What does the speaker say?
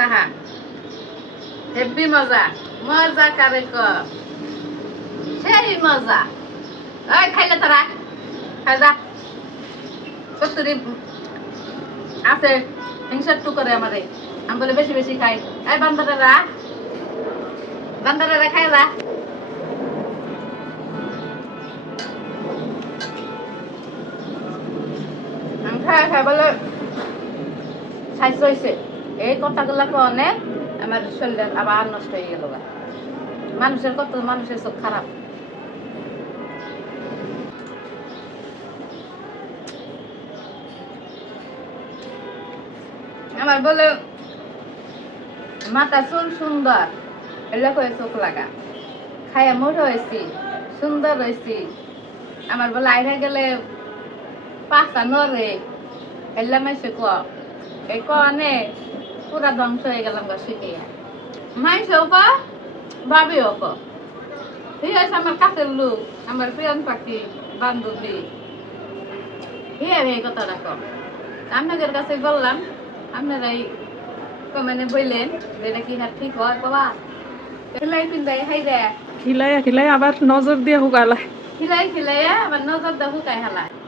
সাহা হেব্বি মজা মজা কারে ক সেই মজা ওই খাইলে তোরা খাই যা কতরি আছে হিংসা টু করে আমারে আমি বলে বেশি বেশি খাই এই বান্দারা খাই যা আমি খাই খাই বলে স্বাস্থ্য হয়েছে এই কথাগুলা অনেক আমার শরীরে আবার নষ্ট হয়ে গেল মানুষের কত মানুষের চোখ খারাপ আমার বলে মাথা চুল সুন্দর এলা করে চোখ লাগা খাইয়া মোটা হয়েছি সুন্দর হয়েছি আমার বলে আইরা গেলে পাঁচটা নরে এলা মাইসে ক এই কনে পুরা ধ্বংস হয়ে গেলাম গা শিখিয়া মাইসেও ক ভাবিও ক ঠিক আছে আমার কাছের লোক আমার প্রিয়ন পাখি বান্ধবী এই কথাটা ক আপনাদের কাছে বললাম আপনারাই কমেন্টে বললেন যে এটা কি হাত ঠিক হয় বাবা খিলাই পিন্দাই হাই দে খিলাই আবার নজর দিয়ে হুকালাই খিলাই আবার নজর দিয়ে হুকাই হালায়